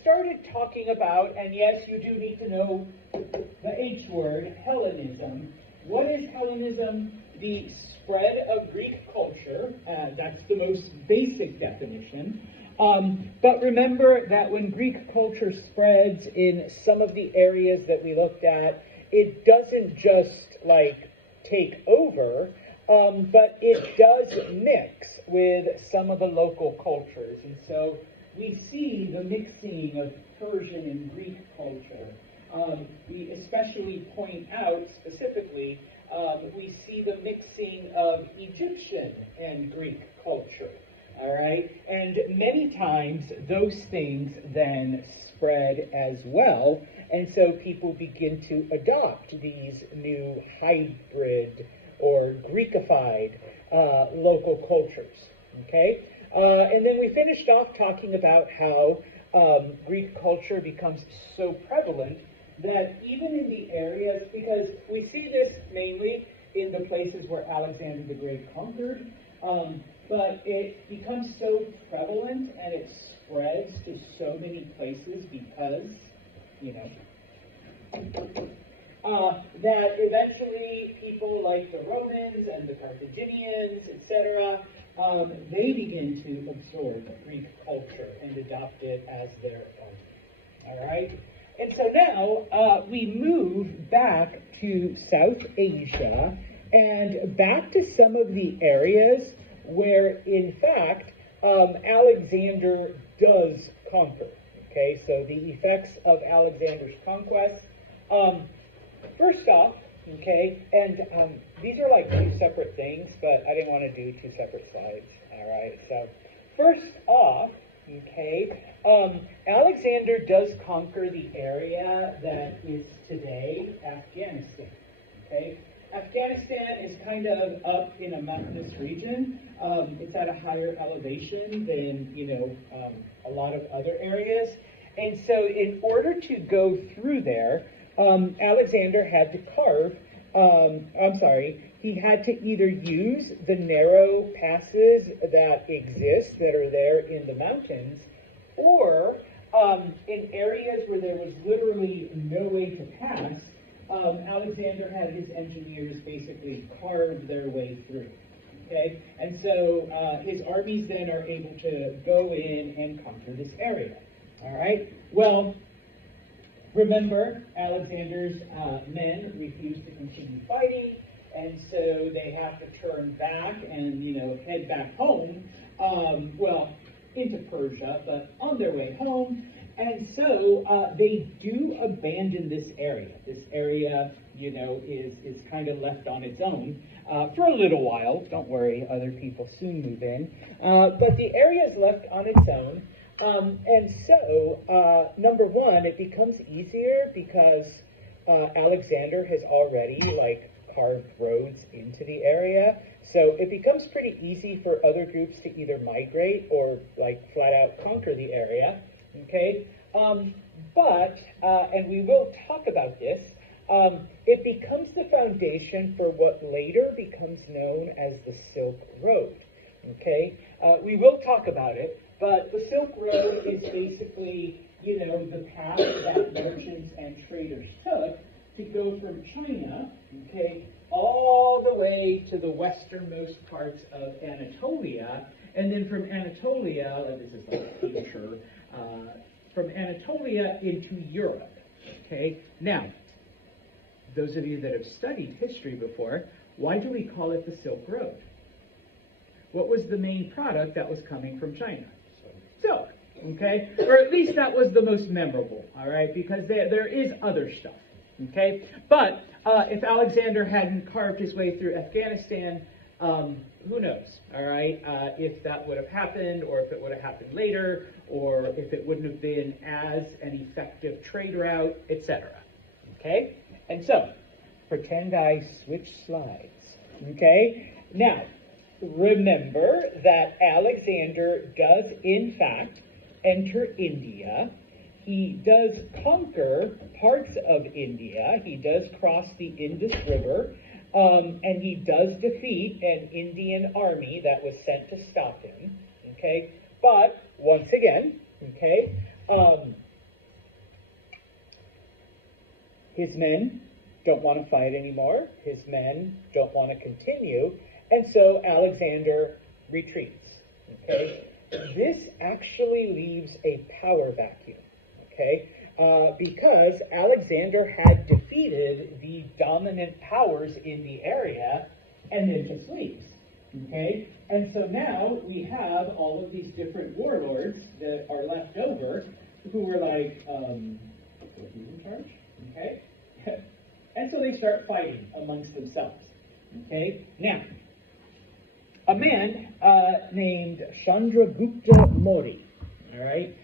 started talking about, and yes, you do need to know the H word, Hellenism. What is Hellenism? The spread of Greek culture. That's the most basic definition. But remember that when Greek culture spreads in some of the areas that we looked at, it doesn't just like take over, but it does mix with some of the local cultures. And so we see the mixing of Persian and Greek culture. We especially point out specifically, we see the mixing of Egyptian and Greek culture. All right, and many times those things then spread as well, and so people begin to adopt these new hybrid or Greekified local cultures. Okay, and then we finished off talking about how Greek culture becomes so prevalent that even in the areas, because we see this mainly in the places where Alexander the Great conquered, but it becomes so prevalent and it spreads to so many places because, that eventually people like the Romans and the Carthaginians, etc., they begin to absorb Greek culture and adopt it as their own. All right? And so now we move back to South Asia and back to some of the areas where, in fact, Alexander does conquer. Okay, so the effects of Alexander's conquest. First off, okay, and these are like two separate things, but I didn't want to do two separate slides. All right, so first off, okay, Alexander does conquer the area that is today Afghanistan. Okay. Afghanistan is kind of up in a mountainous region. It's at a higher elevation than, a lot of other areas. And so in order to go through there, Alexander had to he had to either use the narrow passes that exist, that are there in the mountains, or in areas where there was literally no way to pass, Alexander had his engineers basically carve their way through. Okay, and so his armies then are able to go in and conquer this area. All right. Well, remember, Alexander's men refused to continue fighting, and so they have to turn back and head back home. Into Persia, but on their way home. And so they do abandon this area. This area, is kind of left on its own for a little while. Don't worry, other people soon move in. But the area is left on its own. And so, number one, it becomes easier because Alexander has already, carved roads into the area. So it becomes pretty easy for other groups to either migrate or, flat out conquer the area. Okay, but we will talk about this, it becomes the foundation for what later becomes known as the Silk Road. Okay, we will talk about it, but the Silk Road is basically, the path that merchants and traders took to go from China, okay, all the way to the westernmost parts of Anatolia, and then from Anatolia, this is like a future, from Anatolia into Europe. Okay, now, those of you that have studied history before, why do we call it the Silk Road? What was the main product that was coming from China? Silk. Okay, or at least that was the most memorable. All right, because there is other stuff. Okay, but if Alexander hadn't carved his way through Afghanistan, who knows, all right, if that would have happened, or if it would have happened later, or if it wouldn't have been as an effective trade route, etc. Okay, and so, pretend I switch slides. Okay, now, remember that Alexander does, in fact, enter India. He does conquer parts of India. He does cross the Indus River, and he does defeat an Indian army that was sent to stop him. Okay, but once again, okay, His men don't want to fight anymore. His men don't want to continue. And so Alexander retreats. Okay? This actually leaves a power vacuum. Okay? Because Alexander had defeated the dominant powers in the area and then just leaves. Okay? And so now we have all of these different warlords that are left over who were like, who's in charge? Okay? And so they start fighting amongst themselves. Okay? Now, a man named Chandragupta Maurya, all right?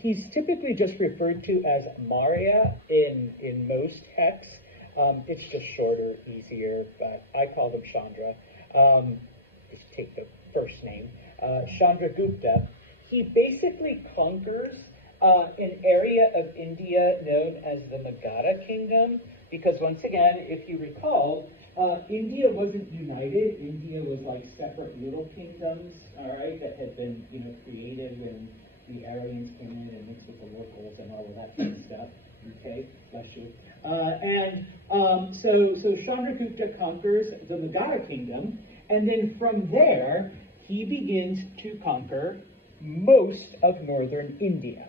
He's typically just referred to as Maurya in most texts. It's just shorter, easier, but I call him Chandra. Just take the first name. Chandragupta. He basically conquers an area of India known as the Magadha Kingdom, because once again, if you recall, India wasn't united. India was like separate little kingdoms, all right, that had been, created when the Aryans came in and mixed with the locals and all of that kind of stuff. Okay, bless you. So Chandragupta conquers the Magadha Kingdom, and then from there he begins to conquer most of northern India.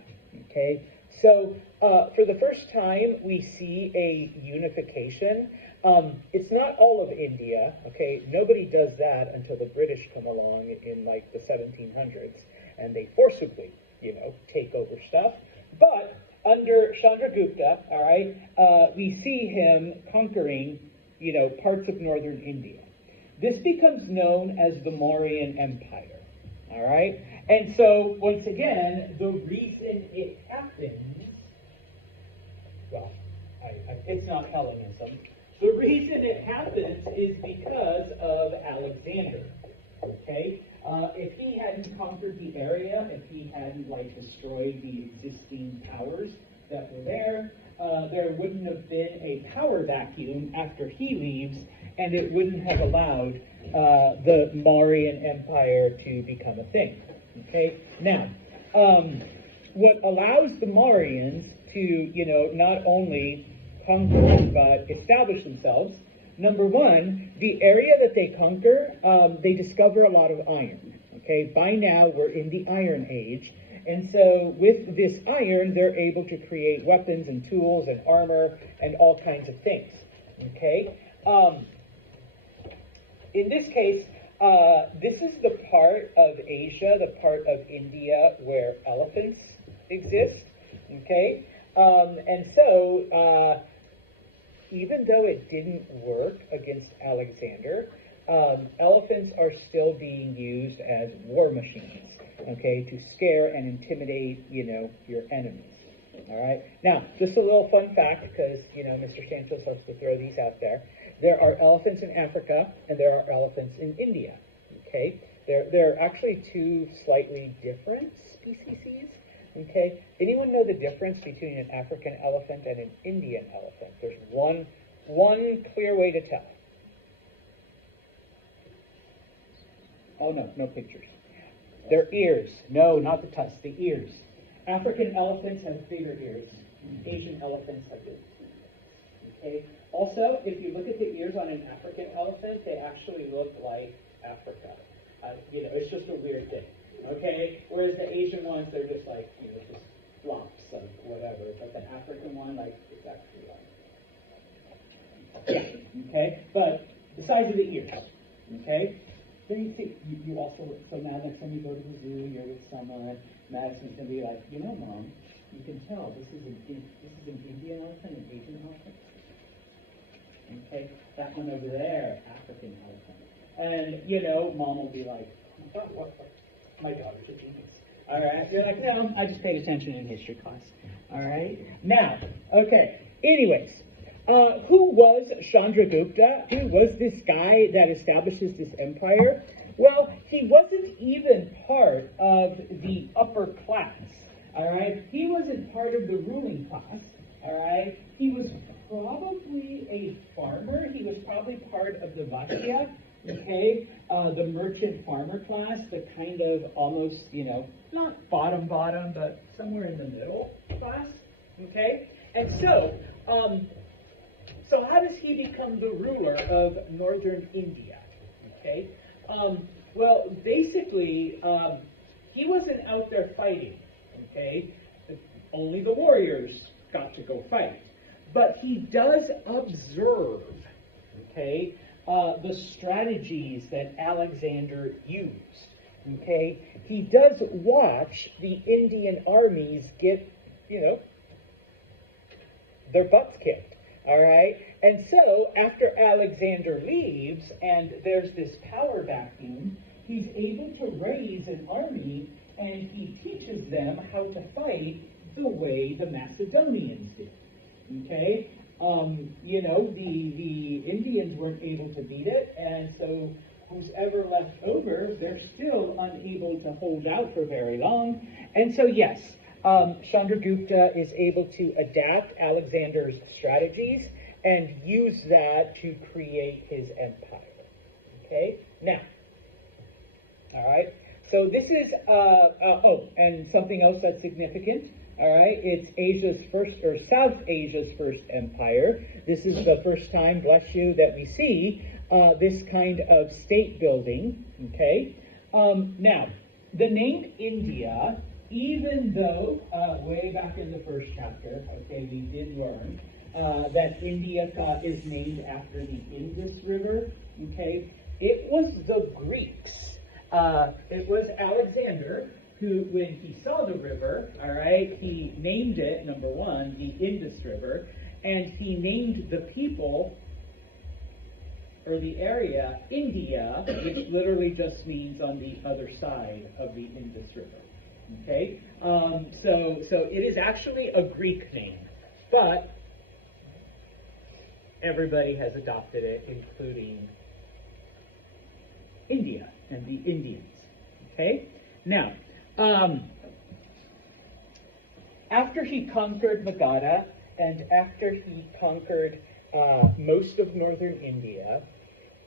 Okay, so for the first time we see a unification. It's not all of India. Okay, nobody does that until the British come along in like the 1700s, and they forcibly, take over stuff. But under Chandragupta, all right, we see him conquering, parts of northern India. This becomes known as the Mauryan Empire, all right? And so, once again, the reason it happens, well, it's not Hellenism. The reason it happens is because of Alexander, okay? If he hadn't conquered the area, if he hadn't, destroyed the existing powers that were there wouldn't have been a power vacuum after he leaves, and it wouldn't have allowed the Mauryan Empire to become a thing. Okay? Now, what allows the Mauryans to, not only conquer but establish themselves, number one, the area that they conquer, they discover a lot of iron. Okay? By now, we're in the Iron Age. And so with this iron, they're able to create weapons and tools and armor and all kinds of things. Okay? In this case, this is the part of Asia, the part of India where elephants exist. Okay? And so, even though it didn't work against Alexander, elephants are still being used as war machines. Okay, to scare and intimidate, your enemies. All right. Now, just a little fun fact, because, Mr. Sanchez loves to throw these out there. There are elephants in Africa, and there are elephants in India. Okay. They're actually two slightly different species. Okay. Anyone know the difference between an African elephant and an Indian elephant? There's one clear way to tell. Oh, no pictures. Their ears. No, not the tusks, the ears. African elephants have bigger ears. Asian elephants have bigger ears. Okay? Also, if you look at the ears on an African elephant, they actually look like Africa. It's just a weird thing. Okay? Whereas the Asian ones, they're just like, just flops of whatever. But the African one, it's actually yeah. Okay? But the size of the ears. Okay? Then you see, you also, so now next time you go to the zoo, you're with someone, Madison's going to be like, Mom, you can tell this is an Indian elephant, an Asian elephant. Okay, that one over there, African elephant. And, Mom will be like, my daughter did this. All right, you're like, no, I just paid attention in history class. All right, now, okay, anyways. Who was Chandragupta? Who was this guy that establishes this empire? Well, he wasn't even part of the upper class, all right? He wasn't part of the ruling class, all right? He was probably a farmer. He was probably part of the Vaishya, okay? The merchant farmer class, the kind of almost, not bottom, but somewhere in the middle class, okay? And so, so how does he become the ruler of northern India? Okay, well, basically, he wasn't out there fighting. Okay, only the warriors got to go fight, but he does observe. Okay, the strategies that Alexander used. Okay, he does watch the Indian armies get, their butts kicked. All right, and so after Alexander leaves and there's this power vacuum, he's able to raise an army and he teaches them how to fight the way the Macedonians did. Okay, the Indians weren't able to beat it, and so who's ever left over, they're still unable to hold out for very long. And so, yes, Chandragupta is able to adapt Alexander's strategies and use that to create his empire. Okay? Now, all right, so this is, and something else that's significant. All right, it's South Asia's first empire. This is the first time, bless you, that we see this kind of state building. Okay, now the name India, even though way back in the first chapter, okay, we did learn that India is named after the Indus River. Okay, it was the Greeks. It was Alexander who, when he saw the river, all right, he named it, number one, the Indus River, and he named the people, or the area, India, which literally just means on the other side of the Indus River. Okay? So it is actually a Greek name, but everybody has adopted it, including India and the Indians. Okay? Now, after he conquered Magadha and after he conquered most of northern India,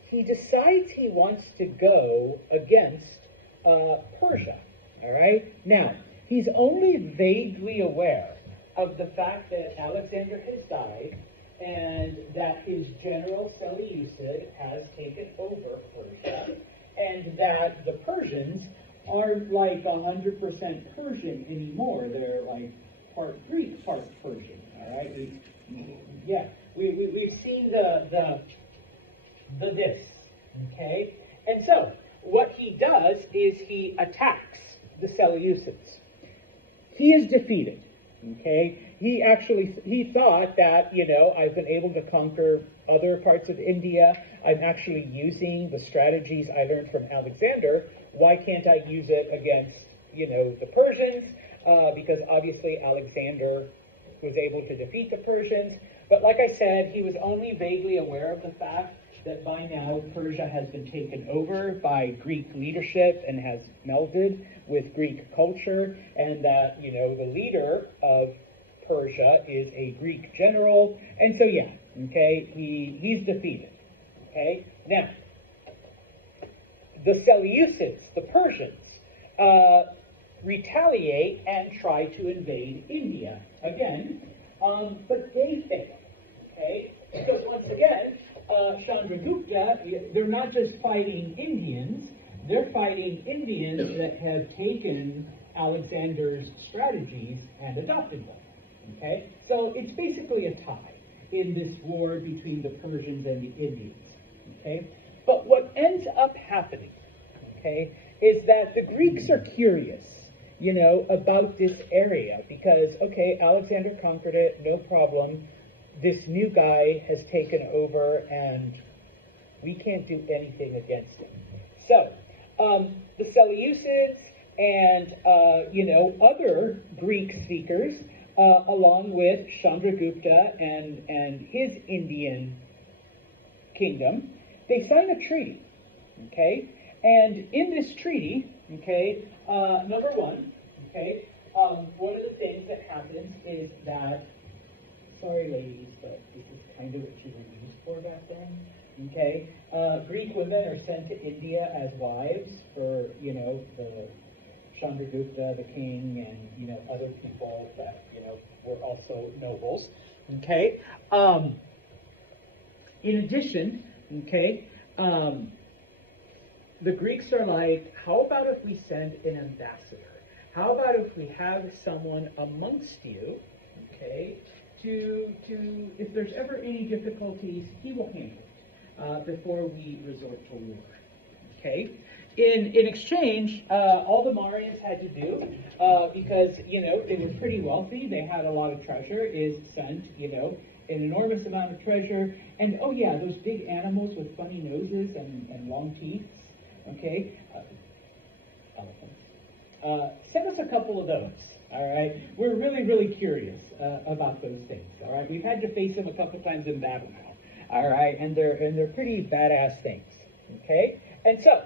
he decides he wants to go against Persia. All right? Now, he's only vaguely aware of the fact that Alexander has died and that his general Seleucid has taken over Persia, and that the Persians aren't like 100% Persian anymore. They're like part Greek, part Persian. All right? We've seen the this. Okay? And so, what he does is he attacks the Seleucids. He is defeated. Okay? He thought that, I've been able to conquer other parts of India. I'm actually using the strategies I learned from Alexander. Why can't I use it against, the Persians? Because obviously Alexander was able to defeat the Persians. But like I said, he was only vaguely aware of the fact that by now Persia has been taken over by Greek leadership and has melded with Greek culture, and that, the leader of Persia is a Greek general. And so, he's defeated. Okay? Now, the Seleucids, the Persians, retaliate and try to invade India again, but they fail. Okay? Because once again, Chandragupta, they're not just fighting Indians, they're fighting Indians that have taken Alexander's strategies and adopted them. Okay? So it's basically a tie in this war between the Persians and the Indians. Okay? But what ends up happening, okay, is that the Greeks are curious, about this area because, okay, Alexander conquered it, no problem. This new guy has taken over and we can't do anything against him. So, the Seleucids and, other Greek speakers, along with Chandragupta and his Indian kingdom, they sign a treaty, okay? And in this treaty, okay, number one, okay, one of the things that happens is that, sorry ladies, but this is kind of what you were used for back then, okay? Greek women are sent to India as wives for, the Chandragupta, the king, and, other people that, were also nobles, okay? In addition, okay, the Greeks are like, how about if we send an ambassador? How about if we have someone amongst you, okay, to if there's ever any difficulties, he will handle it before we resort to war, okay? In exchange, all the Marians had to do, because, they were pretty wealthy, they had a lot of treasure, is send, an enormous amount of treasure, and, oh yeah, those big animals with funny noses and long teeth, okay? Elephants. Send us a couple of those, all right? We're really, really curious about those things, all right? We've had to face them a couple times in battle now, all right? And they're pretty badass things, okay? And so,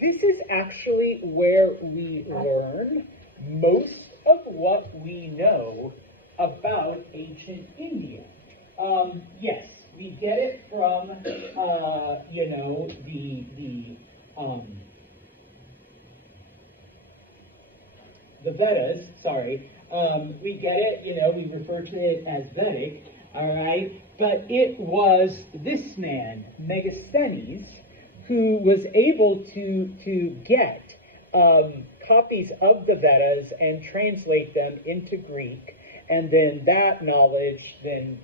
this is actually where we learn most of what we know about ancient India. Yes, we get it from, the Vedas, sorry. We get it, we refer to it as Vedic, all right? But it was this man, Megasthenes, who was able to get copies of the Vedas and translate them into Greek, and then that knowledge then,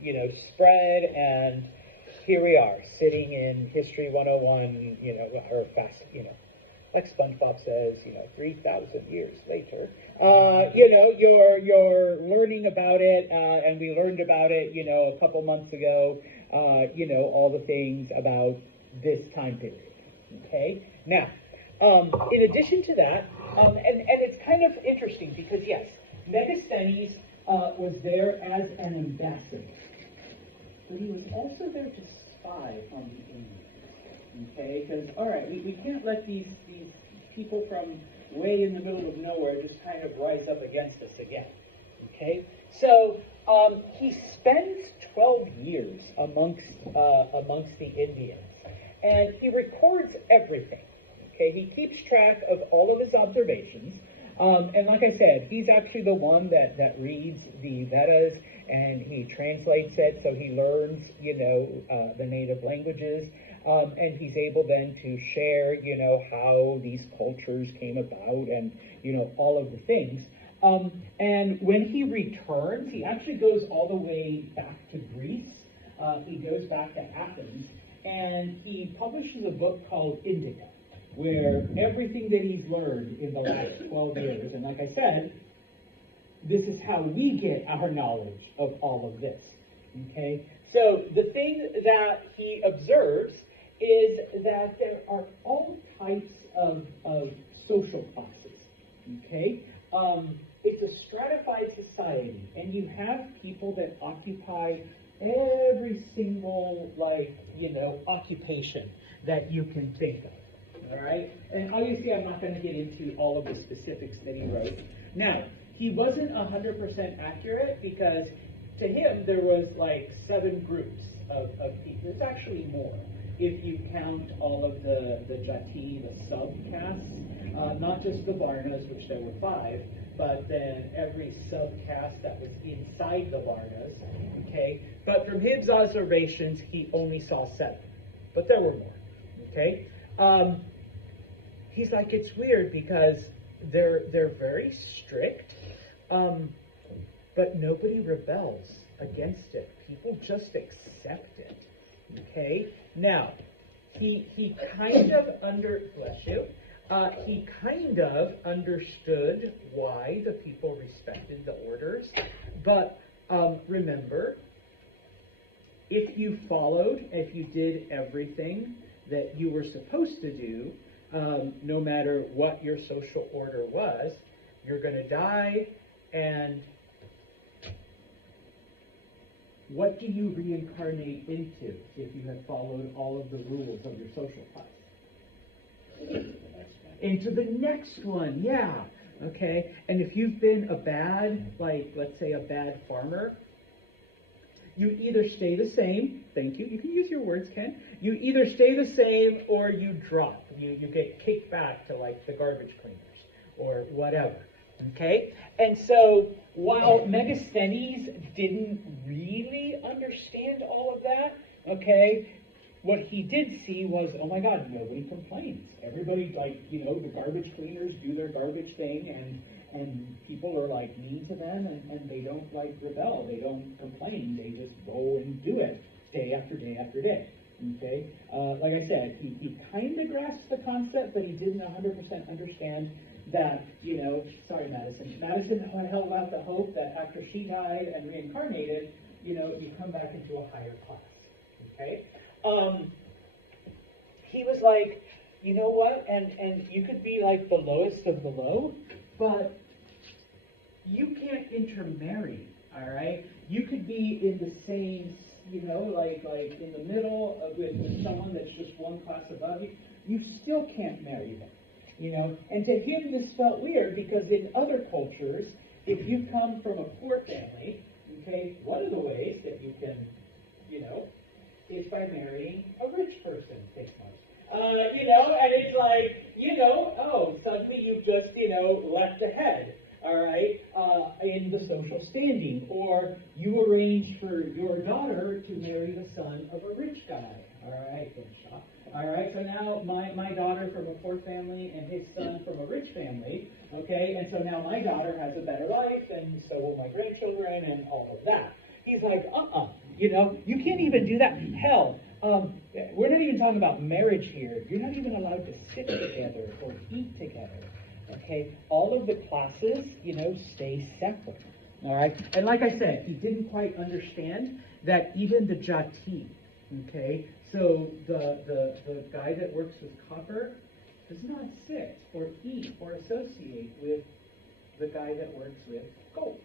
spread, and here we are, sitting in History 101, or fast, like SpongeBob says, 3,000 years later, you're learning about it, and we learned about it, a couple months ago, all the things about this time period. Okay. Now, in addition to that, and it's kind of interesting because yes, Megasthenes was there as an ambassador, but he was also there to spy on the Indians. Okay, because all right, we can't let these people from way in the middle of nowhere just kind of rise up against us again. Okay, so he spends 12 years amongst the Indians. And he records everything, okay? He keeps track of all of his observations. And like I said, he's actually the one that reads the Vedas, and he translates it, so he learns, the native languages. And he's able then to share, how these cultures came about and, all of the things. And when he returns, he actually goes all the way back to Greece. He goes back to Athens. And he publishes a book called Indica, where everything that he's learned in the last 12 years, and like I said, this is how we get our knowledge of all of this, okay? So the thing that he observes is that there are all types of social classes, okay? It's a stratified society, and you have people that occupy every single, occupation that you can think of, all right? And obviously, I'm not going to get into all of the specifics that he wrote. Now, he wasn't 100% accurate because to him, there was 7 groups of people. It's actually more if you count all of the jati, the subcastes, not just the varnas, which there were 5, but then every subcaste that was inside the varnas, okay? But from his observations, he only saw 7, but there were more, okay? He's like, it's weird because they're very strict, but nobody rebels against it. People just accept it, okay? Now, he kind of he kind of understood why the people respected the orders, but remember, if you followed, if you did everything that you were supposed to do, no matter what your social order was, you're going to die, and what do you reincarnate into if you have followed all of the rules of your social class? Into the next one, yeah. Okay, and if you've been a bad, let's say a bad farmer, you either stay the same, thank you can use your words, Ken, you either stay the same or you drop, you get kicked back to the garbage cleaners or whatever, Okay? And so while Megasthenes didn't really understand all of that, okay, what he did see was, oh my God, nobody complains. Everybody, like, the garbage cleaners do their garbage thing, and people are, like, mean to them, and they don't, like, rebel. They don't complain. They just go and do it day after day after day. Okay? Like I said, he kind of grasped the concept, but he didn't 100% understand that, sorry, Madison. Madison held out the hope that after she died and reincarnated, you come back into a higher class. Okay? He was like, you know what? And you could be like the lowest of the low, but you can't intermarry, all right? You could be in the same, like in the middle with someone that's just one class above you. You still can't marry them, And to him, this felt weird because in other cultures, if you come from a poor family, okay, one of the ways that you can, is by marrying a rich person, take most. And it's like, suddenly you've just, left ahead, all right, in the social standing. Or you arrange for your daughter to marry the son of a rich guy, all right, all right, so now my daughter from a poor family and his son from a rich family, okay, and so now my daughter has a better life, and so will my grandchildren, and all of that. He's like, you can't even do that. Hell, we're not even talking about marriage here. You're not even allowed to sit together or eat together. Okay? All of the classes, stay separate. All right? And like I said, he didn't quite understand that even the jati, okay? So the guy that works with copper does not sit or eat or associate with the guy that works with gold.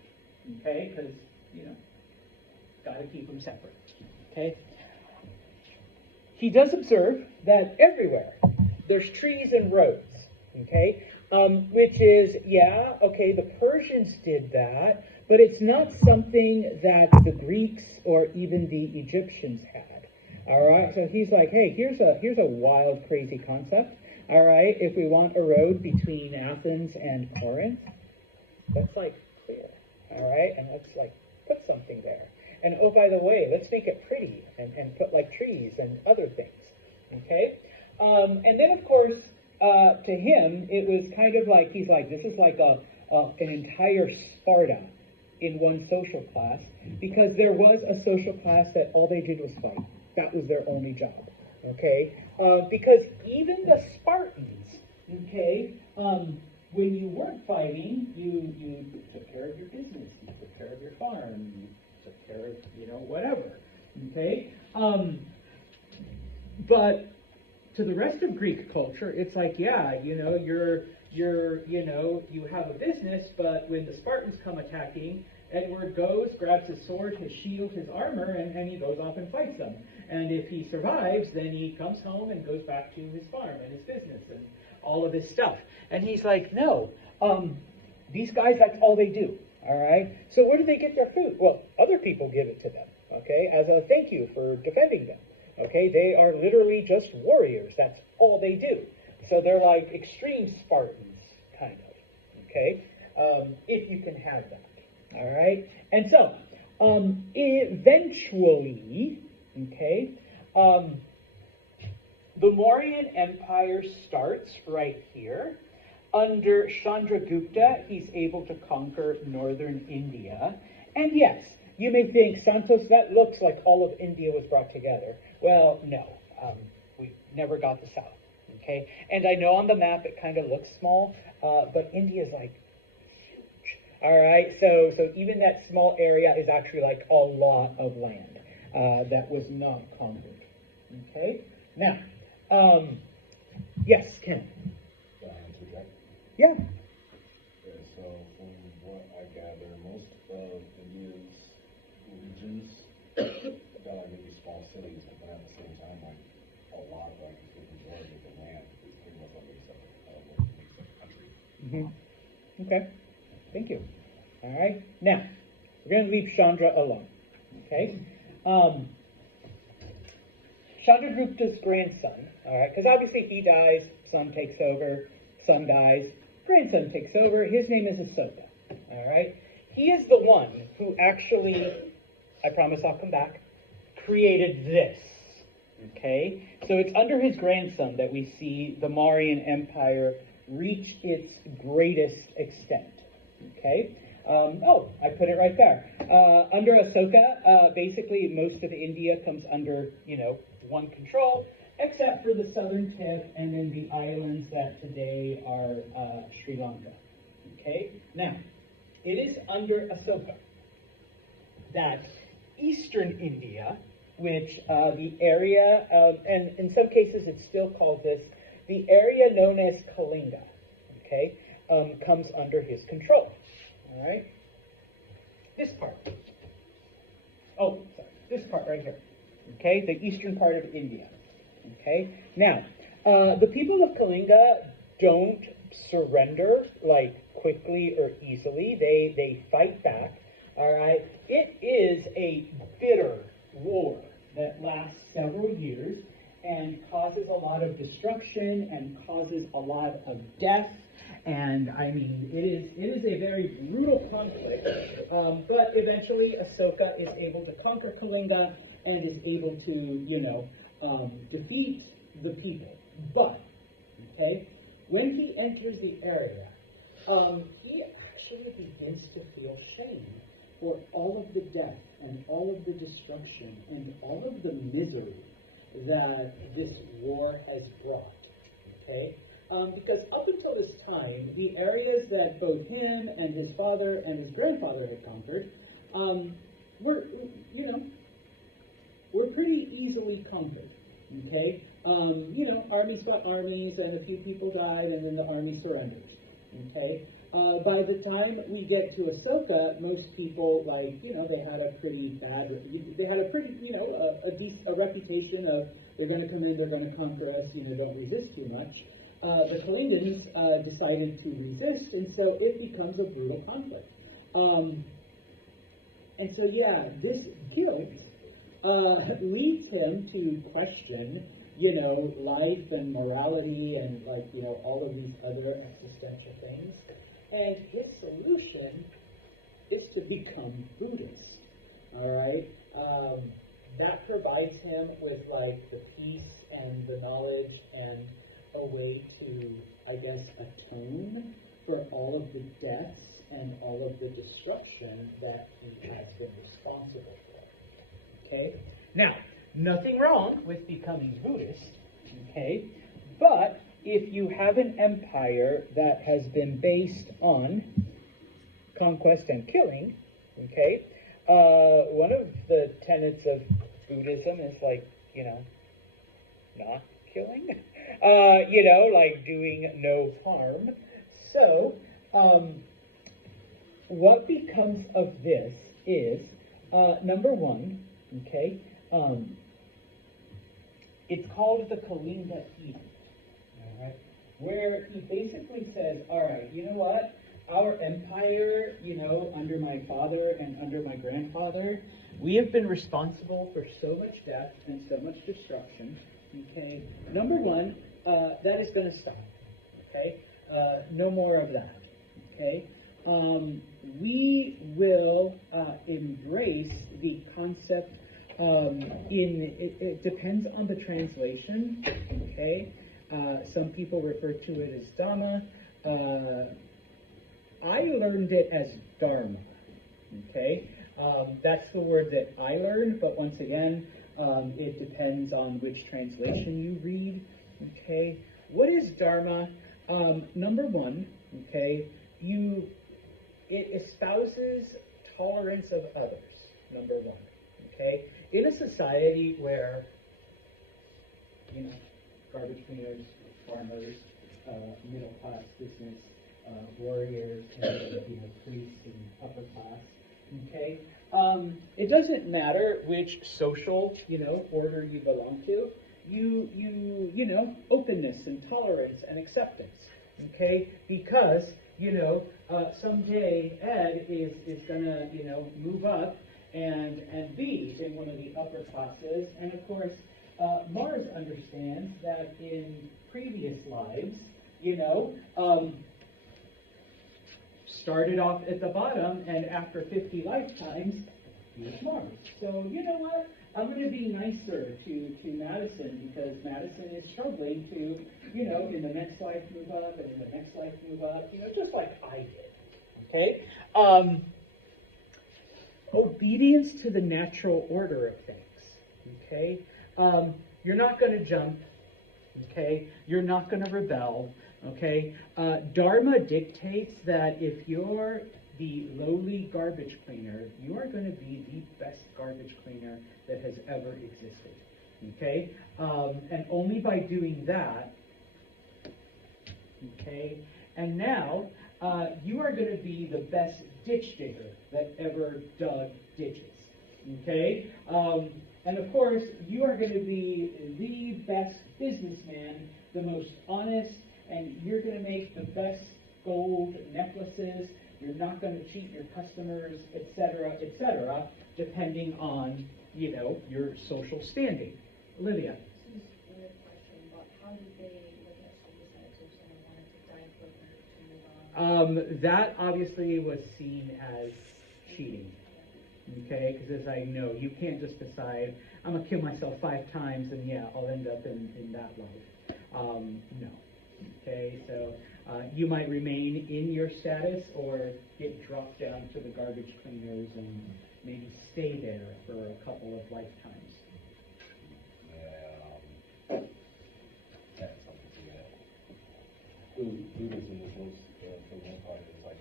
Okay? Because, got to keep them separate. Okay? He does observe that everywhere there's trees and roads. Okay? Which is, the Persians did that, but it's not something that the Greeks or even the Egyptians had. All right? So he's like, hey, here's a wild, crazy concept. All right? If we want a road between Athens and Corinth, that's like clear. All right? And let's like put something there. And oh, by the way, let's make it pretty and put like trees and other things. Okay? And then, of course, to him, it was kind of like, he's like, this is like an entire Sparta in one social class, because there was a social class that all they did was fight. That was their only job. Okay? Because even the Spartans, okay, when you weren't fighting, you took care of your business, you took care of your farm, you took care of, whatever. Okay? But to the rest of Greek culture, it's like, you have a business, but when the Spartans come attacking, Edward grabs his sword, his shield, his armor, and he goes off and fights them. And if he survives, then he comes home and goes back to his farm and his business and all of his stuff. And he's like, no, these guys, that's all they do. All right? So where do they get their food? Well, other people give it to them, okay, as a thank you for defending them. Okay? They are literally just warriors. That's all they do. So they're like extreme Spartans, kind of, okay? If you can have that. All right? And so, eventually, okay, the Mauryan Empire starts right here. Under Chandragupta, he's able to conquer northern India. And yes, you may think, Santos, that looks like all of India was brought together. Well, no, we never got the south, okay? And I know on the map it kind of looks small, but India's like huge, all right? So even that small area is actually like a lot of land that was not conquered, okay? Now, yes, Ken? Yeah. So from what I gather, most of India's regions got like maybe small cities, but at the same time, like a lot of like the majority of the land is pretty much what makes up the country. Mm-hmm. Okay. Thank you. All right. Now, we're going to leave Chandra alone. Okay. Chandragupta's grandson. All right. Because obviously he dies, son takes over, son dies. grandson takes over. His name is Ahsoka. All right? He is the one who actually, I promise I'll come back, created this. Okay? So it's under his grandson that we see the Marian Empire reach its greatest extent. Okay? I put it right there. Under Ahsoka, basically most of India comes under, one control, except for the southern tip and then the islands that today are Sri Lanka. Okay? Now, it is under Ahsoka that eastern India, which the area of, and in some cases it's still called this, the area known as Kalinga, okay, comes under his control. All right? This part. Oh, sorry. This part right here. Okay? The eastern part of India. Okay? Now, the people of Kalinga don't surrender, quickly or easily. They fight back. All right? It is a bitter war that lasts several years and causes a lot of destruction and causes a lot of death. And it is a very brutal conflict. But eventually, Ahsoka is able to conquer Kalinga and is able to, defeat the people. But, okay, when he enters the area, he actually begins to feel shame for all of the death and all of the destruction and all of the misery that this war has brought. Okay? Because up until this time, the areas that both him and his father and his grandfather had conquered were pretty easily conquered. Okay? Armies fought armies, and a few people died, and then the army surrenders. Okay? By the time we get to Ahsoka, most people, they had a pretty bad, a reputation of, they're going to come in, they're going to conquer us, don't resist too much. The Kalingans decided to resist, and so it becomes a brutal conflict. This guilt leads him to question, life and morality and, all of these other existential things. And his solution is to become Buddhist. All right? That provides him with, the peace and the knowledge and a way to, atone for all of the deaths and all of the destruction that he has been responsible for. Okay? Now, nothing wrong with becoming Buddhist, okay? But if you have an empire that has been based on conquest and killing, okay, one of the tenets of Buddhism is not killing, doing no harm. So, what becomes of this is, number one, okay, it's called the Kalinga Edict, all right, where he basically says, all right, you know what, our empire, under my father and under my grandfather, we have been responsible for so much death and so much destruction, okay. Number one, that is going to stop, okay. No more of that, okay. We will embrace the concept. It depends on the translation, okay. Some people refer to it as Dhamma. I learned it as Dharma, okay. That's the word that I learned, but once again, it depends on which translation you read, okay. What is Dharma? Number one, okay, it espouses tolerance of others, number one, okay. In a society where, garbage cleaners, farmers, middle class business, warriors, and, priests and upper class, okay, it doesn't matter which social, order you belong to, openness and tolerance and acceptance, okay, because, someday Ed is gonna, move up and be in one of the upper classes, and of course, Mars understands that in previous lives, started off at the bottom, and after 50 lifetimes, he was Mars. So you know what? I'm going to be nicer to Madison because Madison is struggling to, in the next life move up and in the next life move up, just like I did. Okay? Obedience to the natural order of things. Okay? You're not going to jump. Okay? You're not going to rebel. Okay? Dharma dictates that if you're the lowly garbage cleaner, you are going to be the best garbage cleaner that has ever existed. Okay? And only by doing that, okay, and now you are going to be the best ditch digger that ever dug ditches. Okay? And of course, you are going to be the best businessman, the most honest, and you're going to make the best gold necklaces. You're not going to cheat your customers, etc., depending on, your social standing. Olivia. This is a weird question, but how did they look at suicide if someone wanted to die quicker to move on? That obviously was seen as cheating. Okay, because as I know, you can't just decide, I'm going to kill myself 5 times and yeah, I'll end up in that life. No. Okay, so you might remain in your status or get dropped down to the garbage cleaners and maybe stay there for a couple of lifetimes. Yeah, that's something to that. Buddhism is most, for the most part, is like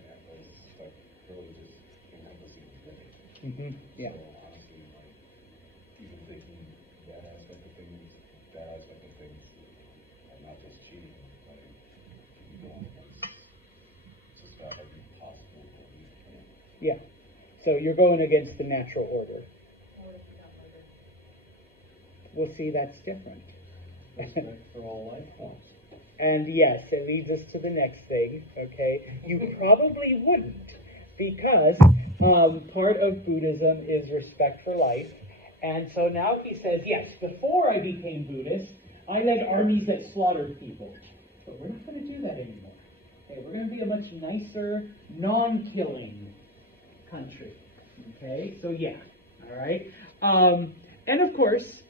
religious inadequacy of living. Yeah. So honestly, like, even taking that aspect of things, and not just cheating, like, you don't, it's just about every possible way you can. Yeah. So you're going against the natural order. Or if you got murdered? Well, see, that's different. Respect for all life forms. And yes, it leads us to the next thing, okay? You probably wouldn't, because part of Buddhism is respect for life. And so now he says, yes, before I became Buddhist, I led armies that slaughtered people. But we're not going to do that anymore. Okay, we're going to be a much nicer, non-killing country. Okay, so yeah, all right. And of course,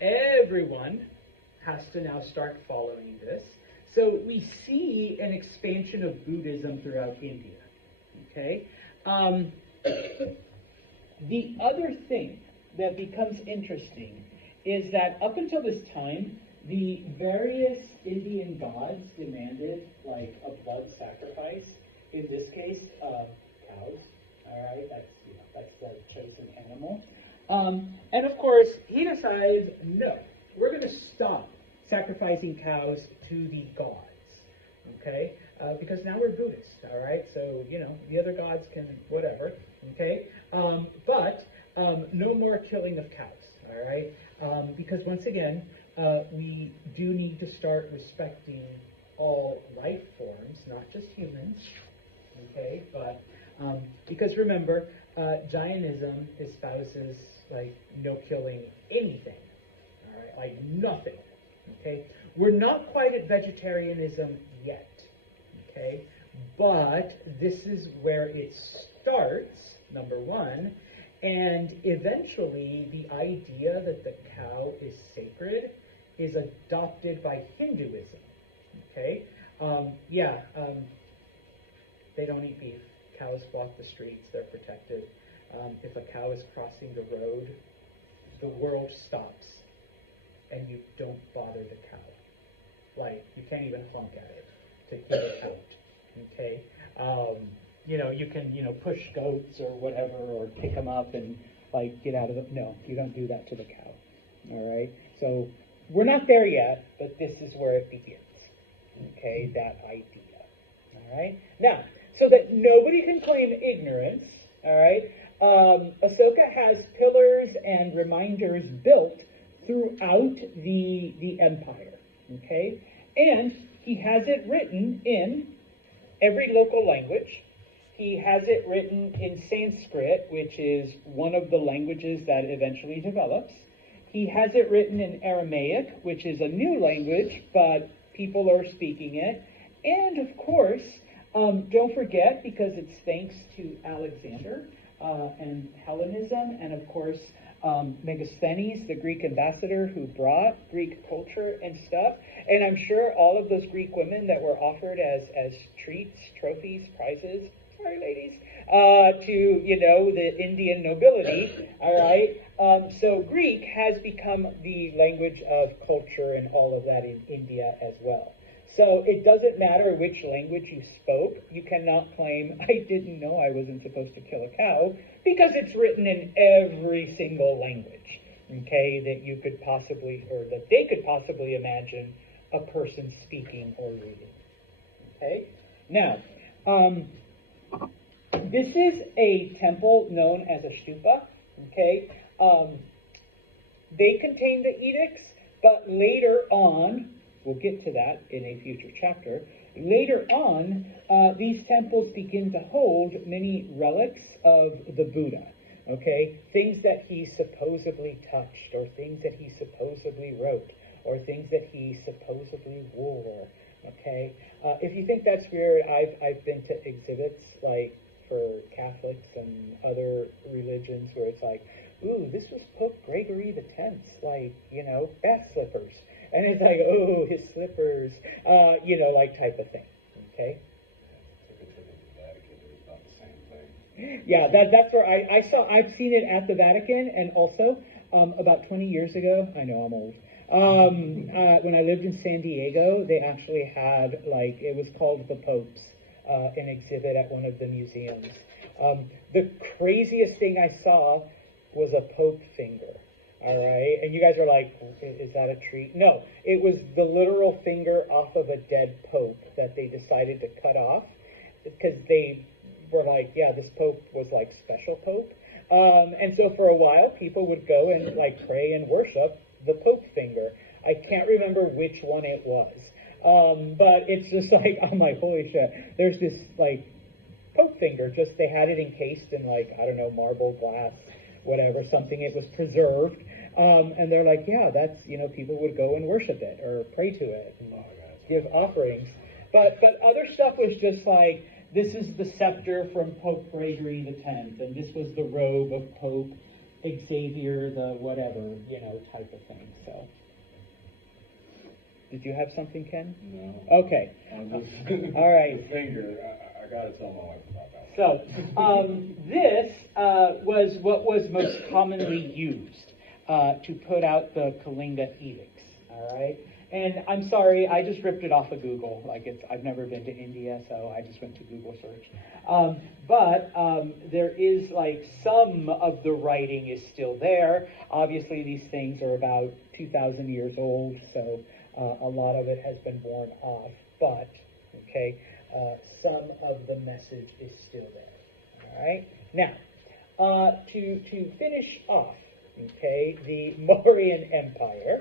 everyone has to now start following this. So we see an expansion of Buddhism throughout India. Okay. The other thing that becomes interesting is that up until this time, the various Indian gods demanded like a blood sacrifice. In this case, cows. All right, that's the chosen animal. And of course, he decides, no, we're going to stop sacrificing cows to the gods. Okay, because now we're Buddhist. All right, so the other gods can whatever. Okay, but no more killing of cows. All right, because once again, we do need to start respecting all life forms, not just humans. Okay, but because remember, Jainism espouses like no killing anything. All right, like nothing. Okay, we're not quite at vegetarianism yet. Okay, but this is where it starts. Number one, and eventually the idea that the cow is sacred is adopted by Hinduism. Okay, they don't eat beef. Cows walk the streets, they're protected. If a cow is crossing the road, the world stops and you don't bother the cow. Like, you can't even honk at it to keep it out. Okay? You can, push goats or whatever, or pick them up and, like, get out of the... No, you don't do that to the cow. All right? So, we're not there yet, but this is where it begins. Okay? That idea. All right? Now, so that nobody can claim ignorance, all right, Ashoka has pillars and reminders built throughout the empire, okay? And he has it written in every local language. He has it written in Sanskrit, which is one of the languages that eventually develops. He has it written in Aramaic, which is a new language, but people are speaking it. And, of course, Don't forget, because it's thanks to Alexander and Hellenism, and of course Megasthenes, the Greek ambassador who brought Greek culture and stuff. And I'm sure all of those Greek women that were offered as treats, trophies, prizes, sorry ladies, to, the Indian nobility, all right? So Greek has become the language of culture and all of that in India as well. So it doesn't matter which language you spoke. You cannot claim, I didn't know I wasn't supposed to kill a cow, because it's written in every single language, okay, that you could possibly, or that they could possibly imagine a person speaking or reading, okay? Now, this is a temple known as a stupa, okay? They contain the edicts, but later on, we'll get to that in a future chapter. Later on, these temples begin to hold many relics of the Buddha, okay? Things that he supposedly touched, or things that he supposedly wrote, or things that he supposedly wore, okay? If you think that's weird, I've been to exhibits, like, for Catholics and other religions where it's like, ooh, this was Pope Gregory the X's, like, bath slippers. And it's like, oh, his slippers, like type of thing, okay? Yeah, that's where I've seen it at the Vatican, and also about 20 years ago, I know I'm old, when I lived in San Diego, they actually had, it was called The Popes, an exhibit at one of the museums. The craziest thing I saw was a Pope finger. All right, and you guys are like, is that a treat? No, it was the literal finger off of a dead pope that they decided to cut off, because they were like, yeah, this pope was like special pope. And so for a while, people would go and pray and worship the pope finger. I can't remember which one it was, but it's just like, I'm like, holy shit, there's this pope finger, just they had it encased in marble, glass, whatever, something. It was preserved, and they're like, yeah, that's, people would go and worship it or pray to it and give offerings. But other stuff was just like, this is the scepter from Pope Gregory the X, and this was the robe of Pope Xavier the whatever, type of thing. So, did you have something, Ken? No. Okay. All right. The finger, I gotta tell my wife about that. So, this was what was most commonly used to put out the Kalinga edicts, all right? And I'm sorry, I just ripped it off of Google. I've never been to India, so I just went to Google search. But there is, some of the writing is still there. Obviously, these things are about 2,000 years old, so a lot of it has been worn off. But, okay, some of the message is still there. All right. Now, to finish off, okay, the Mauryan Empire.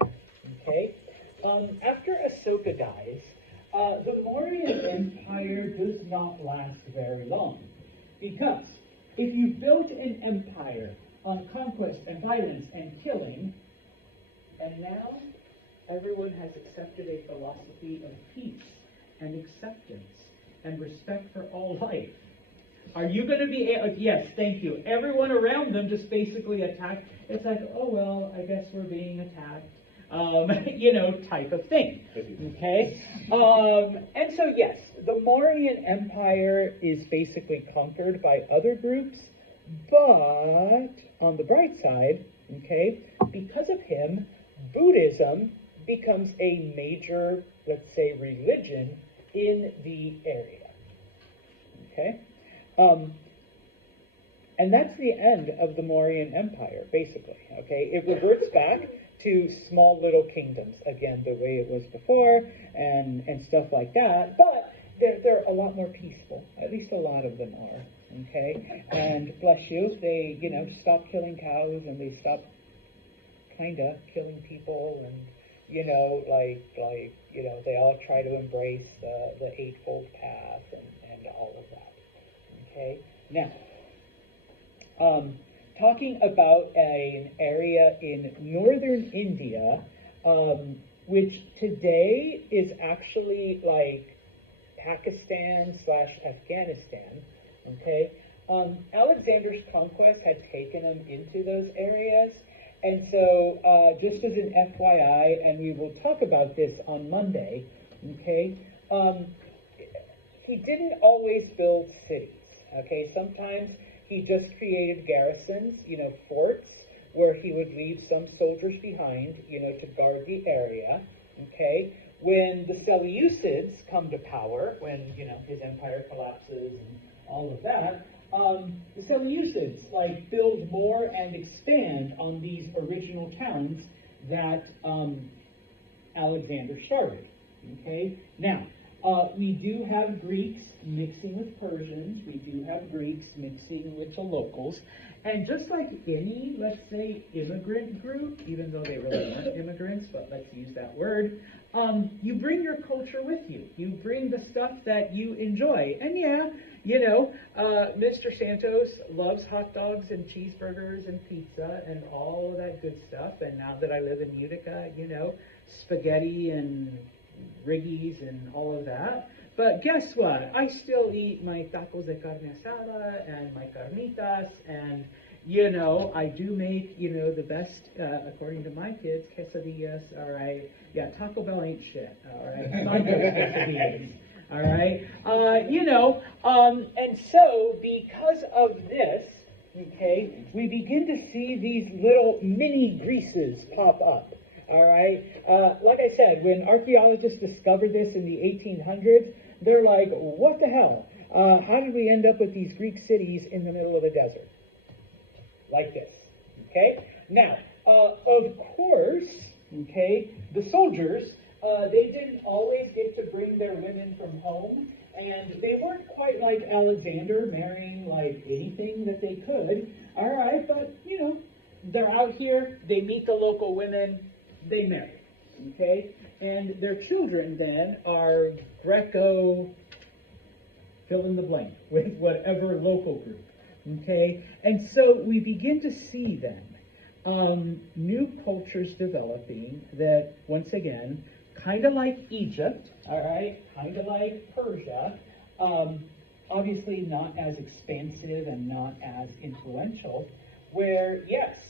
Okay, after Ashoka dies, the Mauryan Empire does not last very long, because if you built an empire on conquest and violence and killing, and now everyone has accepted a philosophy of peace and acceptance and respect for all life, are you going to be, yes, thank you. Everyone around them just basically attacked. It's like, oh, well, I guess we're being attacked, type of thing. Okay? And so, yes, the Mauryan Empire is basically conquered by other groups, but on the bright side, okay, because of him, Buddhism becomes a major, let's say, religion in the area. Okay? And that's the end of the Mauryan Empire, basically. Okay, it reverts back to small little kingdoms, again, the way it was before, and stuff like that. But they're a lot more peaceful. At least a lot of them are. Okay, and bless you, they stop killing cows, and they stop kinda killing people, and they all try to embrace the Eightfold Path and all of that. Okay, now, talking about an area in northern India, which today is actually Pakistan/Afghanistan, okay? Alexander's conquest had taken them into those areas, and so just as an FYI, and we will talk about this on Monday, okay? He didn't always build cities, okay? Sometimes he just created garrisons, forts, where he would leave some soldiers behind, to guard the area, okay? When the Seleucids come to power, when, his empire collapses and all of that, the Seleucids, build more and expand on these original towns that Alexander started, okay? Now, we do have Greeks mixing with Persians. We do have Greeks mixing with the locals. And just like any, let's say, immigrant group, even though they really weren't immigrants, but let's use that word, you bring your culture with you. You bring the stuff that you enjoy. And yeah, Mr. Santos loves hot dogs and cheeseburgers and pizza and all of that good stuff. And now that I live in Utica, spaghetti and riggies and all of that. But guess what? I still eat my tacos de carne asada and my carnitas, and I do make the best, according to my kids, quesadillas. All right, yeah, Taco Bell ain't shit. All right, not those quesadillas. All right, and so because of this, okay, we begin to see these little mini Greases pop up. All right. Like I said, when archaeologists discovered this in the 1800s, they're like, what the hell? How did we end up with these Greek cities in the middle of the desert? Like this. Okay? Now, of course, okay, the soldiers, they didn't always get to bring their women from home, and they weren't quite like Alexander, marrying anything that they could. All right, but, they're out here, they meet the local women, they marry, okay? And their children then are Greco, fill in the blank, with whatever local group, okay? And so we begin to see then new cultures developing that, once again, kind of like Egypt, all right? Kind of like Persia, obviously not as expansive and not as influential, where, yes,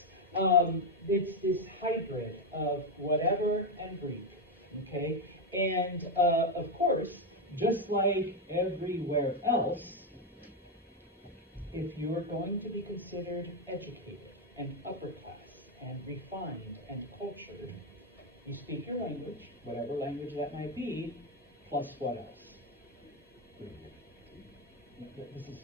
it's this hybrid of whatever and Greek, okay? And, of course, just like everywhere else, if you're going to be considered educated and upper class and refined and cultured, you speak your language, whatever language that might be, plus what else? This is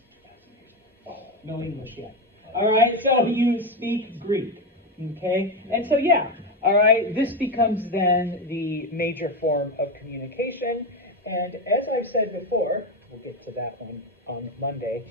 no English yet. All right, so you speak Greek, okay? And so, yeah, all right, this becomes then the major form of communication. And as I've said before, we'll get to that one on Monday,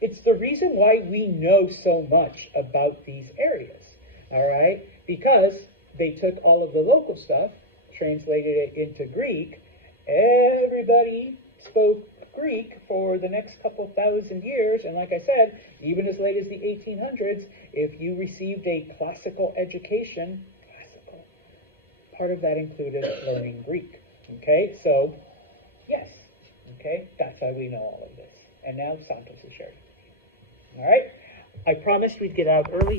it's the reason why we know so much about these areas, all right? Because they took all of the local stuff, translated it into Greek. Everybody spoke Greek for the next couple thousand years, and like I said, even as late as the 1800s, if you received a classical education, part of that included learning Greek. Okay, so yes, okay, that's how we know all of this. And now Santos is sharing. All right, I promised we'd get out early.